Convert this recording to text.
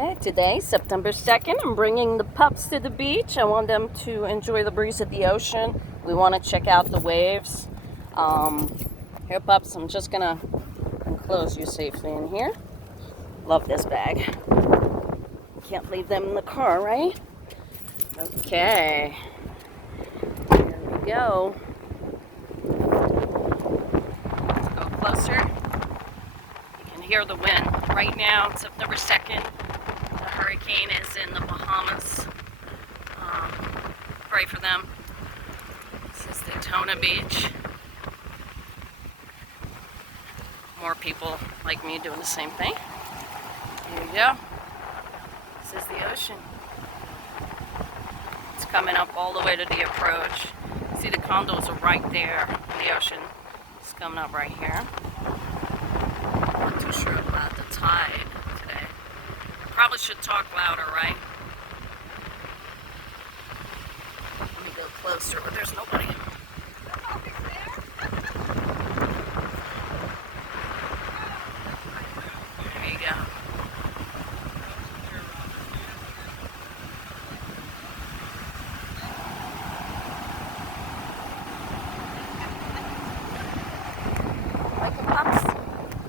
Okay, today, September 2nd, I'm bringing the pups to the beach. I want them to enjoy the breeze of the ocean. We want to check out the waves. Here, pups, I'm just going to enclose you safely in here. Love this bag. Can't leave them in the car, right? Okay. Here we go. Let's go closer. You can hear the wind. Right now, it's September 2nd. The hurricane is in the Bahamas. Pray for them. This is Daytona Beach. More people like me doing the same thing. Here you go. This is the ocean. It's coming up all the way to the approach. See, the condos are right there. The ocean is coming up right here. I'm not too sure about the tide today. Probably should talk louder, right? Let me go closer, but there's nobody.